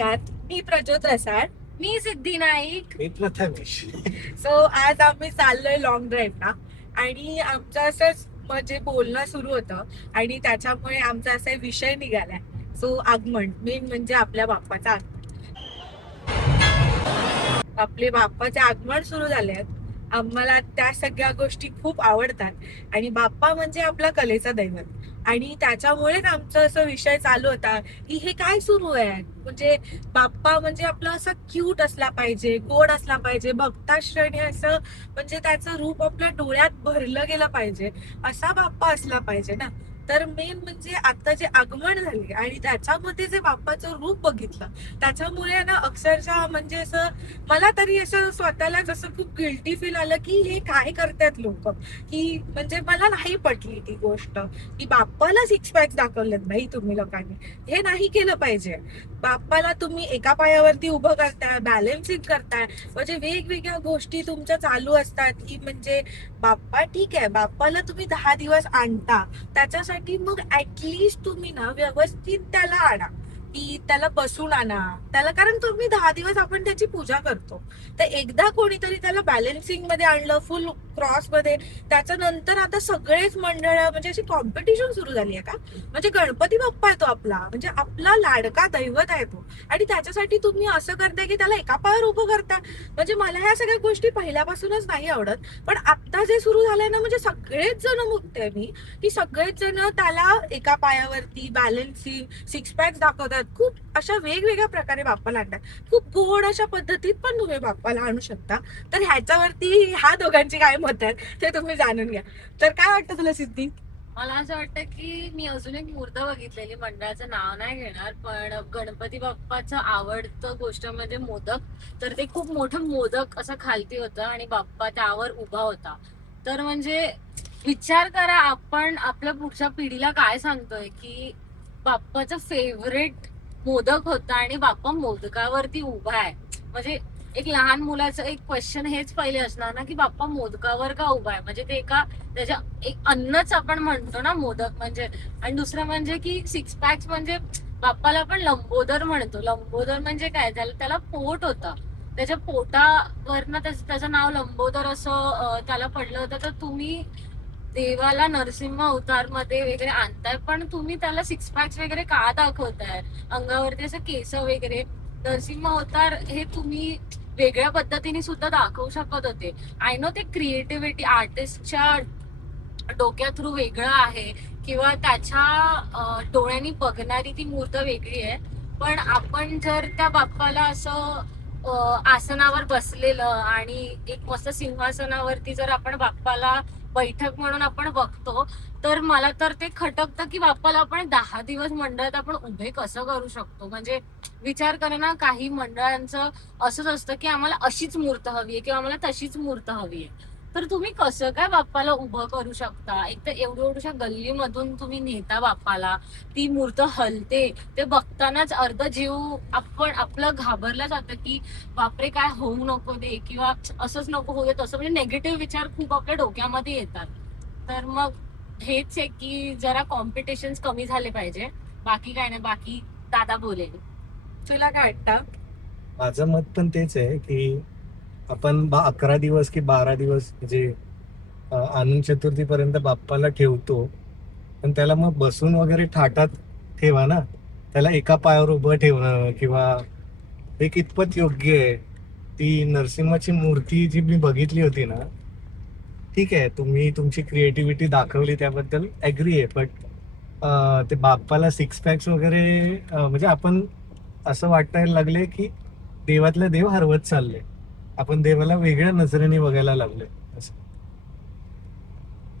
नमस्कार, मी प्रज्योत रसाळ. मी सिद्धी नाईक. मी प्रथमेश. सो आज आम्ही चाललोय लॉंग ड्राईव्हला आणि आमचं असंच म्हणजे बोलणं सुरू होतं आणि त्याच्यामुळे आमचा असा विषय निघालाय. सो आगमन, मेन म्हणजे आपल्या बाप्पाचं आगमन. आपले बाप्पाचे आगमन सुरू झाले आहेत. आम्हाला त्या सगळ्या गोष्टी खूप आवडतात आणि बाप्पा म्हणजे आपला कलेचा दैवत आणि त्याच्यामुळेच आमचा असा विषय चालू होता की हे काय सुरू आहे. म्हणजे बाप्पा म्हणजे आपला असा क्यूट असला पाहिजे, गोड असला पाहिजे, भक्ताश्रयणी असं म्हणजे त्याचं रूप आपल्या डोळ्यात भरलं गेलं पाहिजे, असा बाप्पा असला पाहिजे ना. तर मेन म्हणजे आता जे आगमन झाले आणि त्याच्यामध्ये जे बाप्पाचं रूप बघितलं त्याच्यामुळे ना अक्षरशः म्हणजे असं मला तरी असं स्वतःला जसं खूप गिल्टी फील आलं की हे काय करतायत लोक, की म्हणजे मला नाही पटली ती गोष्ट की बाप्पाला सिक्स पॅक्स दाखवलेत भाई तुम्ही लोकांनी. हे नाही केलं पाहिजे. बाप्पाला तुम्ही एका पायावरती उभं करताय, बॅलन्सिंग करताय, म्हणजे वेगवेगळ्या गोष्टी तुमच्या चालू असतात की म्हणजे बाप्पा ठीक आहे, बाप्पाला तुम्ही 10 दिवस आणता, त्याच्यासाठी मग ऍटलिस्ट तुम्ही ना व्यवस्थित त्याला आणा, की त्याला बसून आणा त्याला, कारण तुम्ही 10 दिवस आपण त्याची पूजा करतो. तर एकदा कोणीतरी त्याला बॅलन्सिंग मध्ये आणलं, फुल क्रॉस मध्ये, त्याच्यानंतर आता सगळेच मंडळ म्हणजे अशी कॉम्पिटिशन सुरू झाली आहे का. म्हणजे गणपती बाप्पा आहे तो आपला, म्हणजे आपला लाडका दैवत आहे तो, आणि त्याच्यासाठी तुम्ही असं करताय की त्याला एका पायावर उभं करता. म्हणजे मला ह्या सगळ्या गोष्टी पहिल्यापासूनच नाही आवडत, पण आता जे सुरू झालंय ना, म्हणजे सगळेच जण मुक्ते मी की सगळेच जण त्याला एका पायावरती बॅलन्सिंग, सिक्स पॅक्स दाखवतात. खूप अशा वेगवेगळ्या प्रकारे बाप्पाला आणतात. खूप गोड अशा पद्धतीत पण तुम्ही बाप्पाला आणू शकता. तर ह्याच्यावरती ह्या दोघांची काय मत आहेत ते तुम्ही जाणून घ्या. तर काय वाटतं तुला सिद्धी? मला असं वाटतं की मी अजून एक मूर्त बघितलेली, मंडळाचं नाव नाही घेणार, पण गणपती बाप्पाचं आवडतं गोष्ट म्हणजे मोदक. तर ते खूप मोठं मोदक असं खालती होतं आणि बाप्पा त्यावर उभा होता. तर म्हणजे विचार करा, आपण आपल्या पुढच्या पिढीला काय सांगतोय की बाप्पाचं फेवरेट मोदक होता आणि बाप्पा मोदकावरती उभा आहे. म्हणजे एक लहान मुलाचं एक क्वेश्चन हेच पहिले असणार ना की बाप्पा मोदकावर का उभा आहे. म्हणजे ते एका त्याच्या एक अन्नच आपण म्हणतो ना मोदक म्हणजे. आणि दुसरं म्हणजे की सिक्स पॅक्स म्हणजे बाप्पाला आपण लंबोदर म्हणतो. लंबोदर म्हणजे काय, त्याला पोट होतं, त्याच्या पोटावरनं त्याचं नाव लंबोदर असं त्याला पडलं होतं. तर तुम्ही देवाला नरसिंह अवतार मध्ये वगैरे आणताय, पण तुम्ही त्याला सिक्स पॅक्स वगैरे का दाखवताय, अंगावरती असं केस वगैरे. नरसिंह अवतार हे तुम्ही वेगळ्या पद्धतीने सुद्धा दाखवू शकत होते. आय नो ते क्रिएटिव्हिटी आर्टिस्टच्या डोक्या थ्रू वेगळं आहे किंवा त्याच्या डोळ्यांनी बघणारी ती मूर्त वेगळी आहे. पण आपण जर त्या बाप्पाला असं आसनावर बसलेलं आणि एक मस्त सिंहासनावरती जर आपण बाप्पाला बैठक म्हणून आपण बघतो, तर मला तर ते खटकतं की बाप्पाला आपण 10 दिवस मंडळात आपण उभे कसं करू शकतो. म्हणजे विचार करा ना, काही मंडळांचं असंच असतं की आम्हाला अशीच मूर्त हवी आहे किंवा आम्हाला तशीच मूर्त हवी आहे. तर तुम्ही कसं काय बाप्पाला उभं करू शकता. एक तर एवढ्या गल्लीमधून तुम्ही नेता बाप्पाला, ती मूर्त हलते, ते बघतानाच अर्ध जीव आपण आपलं घाबरलं जातं की बापरे काय होऊ नको दे किंवा असंच नको होऊ दे तसं. म्हणजे नेगेटिव्ह विचार खूप आपल्या डोक्यामध्ये येतात. तर मग हेच आहे की जरा कॉम्पिटिशन कमी झाले पाहिजे. बाकी काय नाही, बाकी दादा बोलेल. तुला काय वाटतं? माझं मत पण तेच आहे की आपण 11 दिवस की 12 दिवस म्हणजे अनंत चतुर्थी पर्यंत बाप्पाला ठेवतो, पण त्याला मग बसून वगैरे थाटात ठेवा ना. त्याला एका पायावर उभं ठेवणं किंवा हे कितपत योग्य आहे. ती नरसिंहाची मूर्ती जी मी बघितली होती ना, ठीक आहे, तुम्ही तुमची क्रिएटिव्हिटी दाखवली त्याबद्दल ऍग्री आहे, बट ते बाप्पाला सिक्स पॅक्स वगैरे म्हणजे आपण असं वाटायला लागले की देवातल्या देव हरवत चालले. आपण देवाला वेगळ्या नजरेने बघायला लागलोय असं.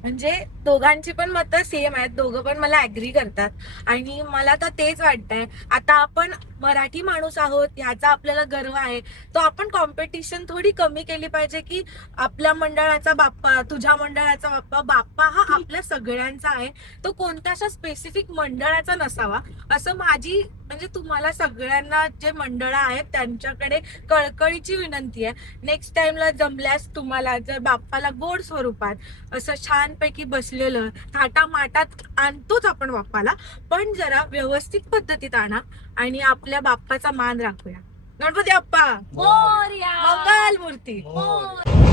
म्हणजे दोघांची पण मतं सेम आहेत, दोघं पण मला ऍग्री करतात आणि मला तर तेच वाटतंय. आता आपण मराठी माणूस आहोत ह्याचा आपल्याला गर्व आहे, तो आपण कॉम्पिटिशन थोडी कमी केली पाहिजे की आपल्या मंडळाचा बाप्पा, तुझ्या मंडळाचा बाप्पा. बाप्पा हा आपल्या सगळ्यांचा आहे, तो कोणत्याशा स्पेसिफिक मंडळाचा नसावा असं माझी म्हणजे तुम्हाला सगळ्यांना जे मंडळ आहेत त्यांच्याकडे कळकळीची विनंती आहे, नेक्स्ट टाइमला जमल्यास तुम्हाला जर बाप्पाला गोड स्वरूपात असं छानपैकी बसलेलं थाटामाटात आणतोच आपण बाप्पाला, पण जरा व्यवस्थित पद्धतीत आणा आणि आपल्या बाप्पाचा मान राखूया. गणपती बाप्पा मोरया! मंगल मूर्ती. हो. मोरया!